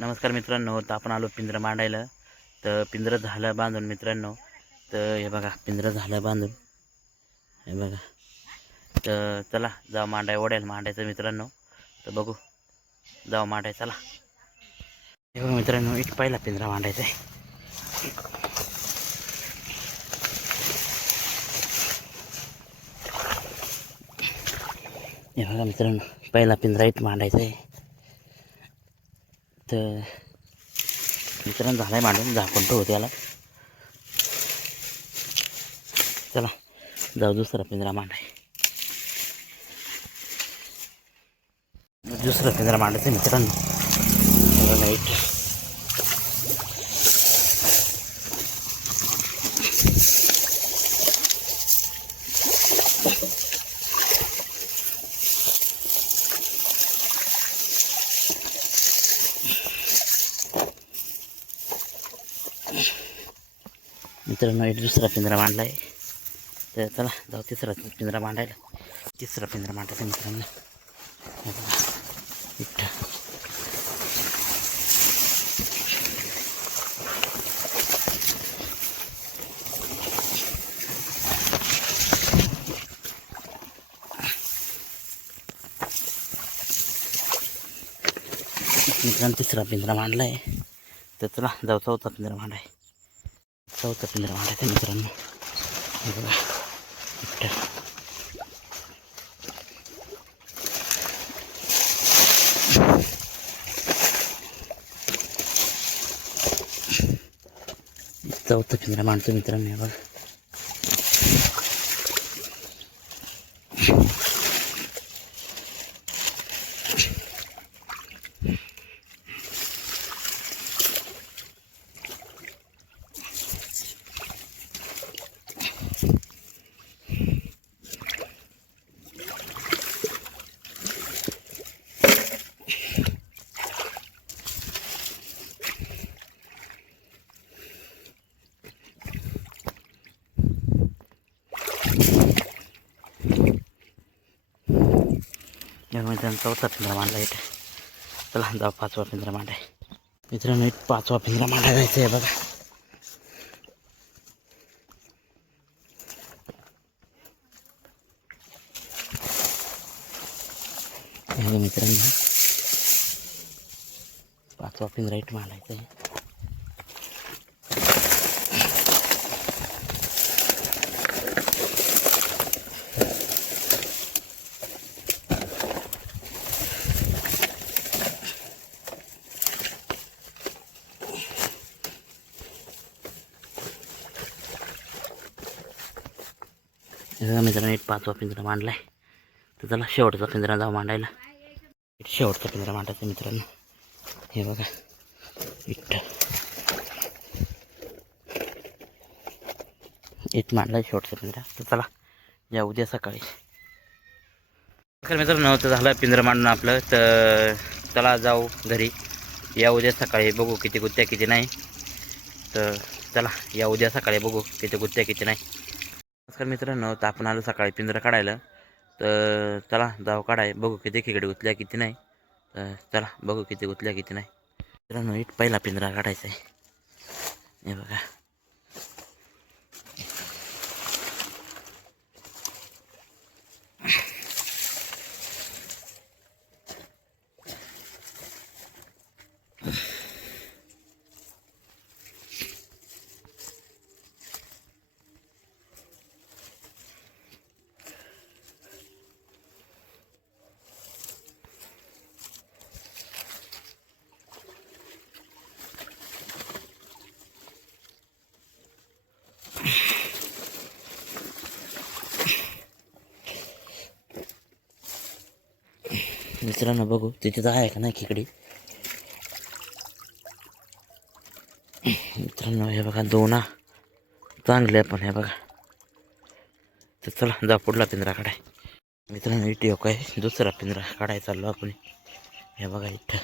नमस्कार मित्रांनो, तर आपण आलो पिंजरं मांडायला. तर पिंजरं झालं बांधून मित्रांनो. तर हे बघा पिंजरं झालं बांधून, हे बघा. तर चला जाऊ मांडाय ओढ्याला मांडायचं मित्रांनो. तर बघू जाऊ मांडाय चला. हे बघा मित्रांनो, इथं पहिला पिंजरा मांडायचा आहे. हे बघा मित्रांनो, पहिला पिंजरा इथं मांडायचा आहे. तर मित्रांनो झालाय मांडून, झाकून ठेवू त्याला. चला जाऊ दुसरा पिंजरा मांडाय. दुसरा पिंजरा मांडायचा मित्रांनो. हे बघा इथं. मित्रांनो एक दुसरा पिंजरा मांडला आहे. तर चला जाऊ तिसरा पिंजरा मांडायला. तिसरा पिंजरा मांडायचा मित्रांनो. इथं मित्रांनो तिसरा पिंजरा मांडला आहे. तर चला जाऊ चौथा पिंजरा मांडाय. चौथा पिंजरा मांडायचा मित्रांनो. हे बघा इथं. चौथा पिंजरा मांडतो मित्रांनो. हे बघा मित्रांनो चौथा पिंजरा मांडला इथं. चला जाऊ पाचवा पिंजरा मांडाय. मित्रांनो इथं पाचवा पिंजरा मांडायला जायचं आहे बघा. हे मित्रांनो पाचवा पिंजरा इथं मांडायचा आहे. मित्रांनो एक पाचवा पिंजरा मांडलाय. तर चला शेवटचा पिंजरा जाऊ मांडायला. शेवटचा पिंजरा मांडायचा मित्रांनो. हे बघा इथं इथं मांडलाय शेवटचा पिंजरा. तर चला या उद्या सकाळी. मित्रांनो तर झालं पिंजरा मांडून आपलं. तर चला जाऊ घरी. या उद्या सकाळी बघू किती गुत्त्या किती नाही. तर चला या उद्या सकाळी बघू किती गुत्त्या किती नाही. नमस्कार मित्रांनो, तर आपण आलो सकाळी पिंजरा काढायला. तर चला जाऊ काढाय बघू किती खेकडे गुतल्या किती नाही. तर चला बघू किती गुतल्या किती नाही. मित्रांनो इथं पहिला पिंजरा काढायचा आहे. हे बघा मित्रांनो बघू तिथे तर आहे का नाही खेकडी. मित्रांनो हे बघा दोन चांगले पण हे बघा. तर चला जा पुढला पिंजरा काढाय. मित्रांनो इथे काय दुसरा पिंजरा काढायचा चाललो आपण. हे बघा इथं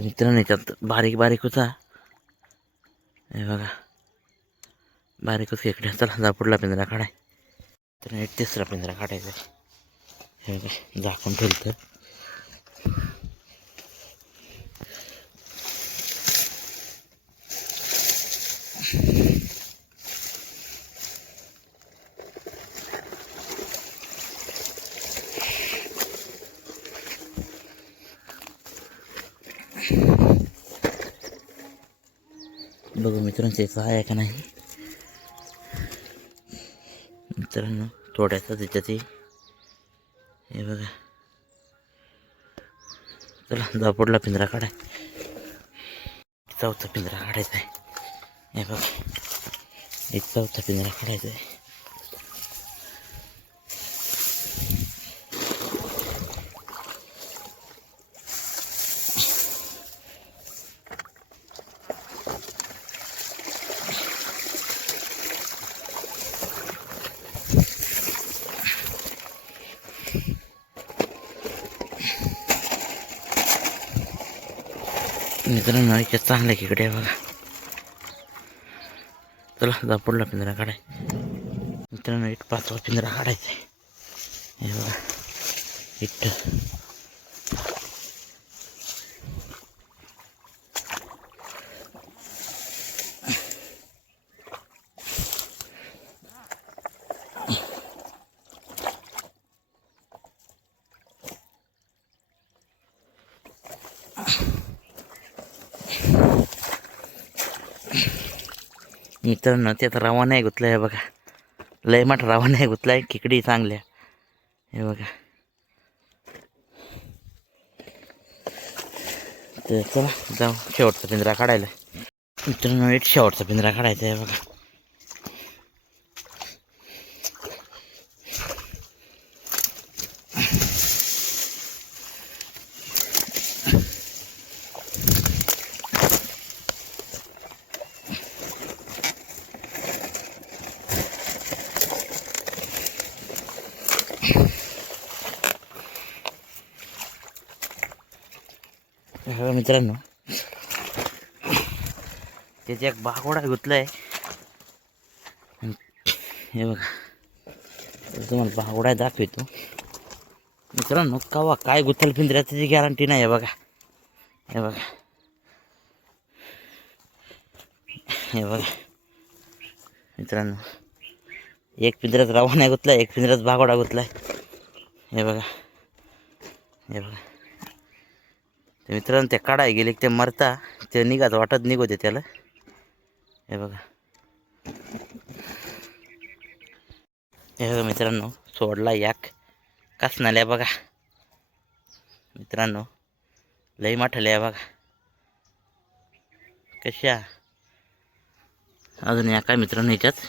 तर मित्रांनो याच्यात बारीक बारीक होता हे बघा, बारीकच खेकड्या. चला जा पुढला पिंजरा काढाय. तर एक तिसरा पिंजरा काढायचा हे बघा, झाकून ठेवलं. बघू मित्रांनो त्याचं आहे का नाही. मित्रांनो थोड्यासा त्याच्यात हे बघा. चला जा पुढला पिंजरा काढाय. चौथा पिंजरा काढायचा आहे हे बघा, एक चौथा पिंजरा काढायचा आहे. मित्रांनो याच्यात चांगले खेकडे आहे बघा. चला जा पुढला पिंजरा काढाय. मित्रांनो एक पाचवा पिंजरा काढायचा आहे हे बघा. इथं मित्रांनो त्यात रवा नाही गुतला आहे बघा, लय मोठा रवा नाही गुतला आहे. खेकडी चांगल्या हे बघा. तर चला जाऊ शेवटचा पिंजरा काढायला. मित्रांनो एक शेवटचा पिंजरा काढायचा आहे बघा. हे मित्रांनो त्याची एक बागोडा गुतलाय हे बघा. तुम्हाला बागोडा दाखवतो मित्रांनो. कवा काय गुथल पिंजऱ्यात त्याची गॅरंटी नाही आहे बघा. हे बघा, हे बघा मित्रांनो, एक पिंजऱ्यात रवा नाही गुतलाय, एक पिंजऱ्यात बागोडा गुतलाय हे बघा. हे बघा ते मित्रांनो त्या काढाय गेले ते मरता, ते निघाच वाटत निघते त्याला हे बघा. हे बघा मित्रांनो सोडला एक कसनाल्या बघा. मित्रांनो लई मोठाल्या बघा कशा. अजून या काय मित्रांनो याच्यात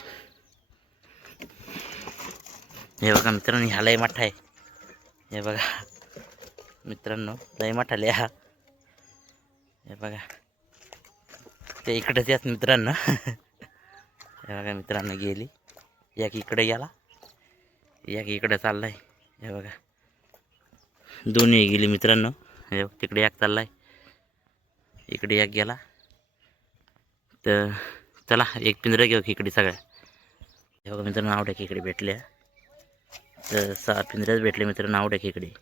हे बघा. मित्रांनो ह्या लई मोठा आहे हे बघा. मित्रांनो लई मोठा लिहा हे बघा. ते इकडेच याच मित्रांनो हे बघा. मित्रांनो गेली एक इकडे गेला, एक इकडे चाललाय हे बघा. दोन्ही गेली मित्रांनो. हे तिकडे एक चाललाय, इकडे एक गेला. तर चला एक पिंजरा घेऊ खेकडी सगळ्या. हे बघा मित्रांनो आवड्या खेकडी भेटल्या. तर 6 पिंजऱ्याच भेटले मित्रांनो आवड्या खेकडी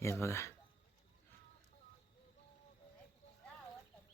हे बघा.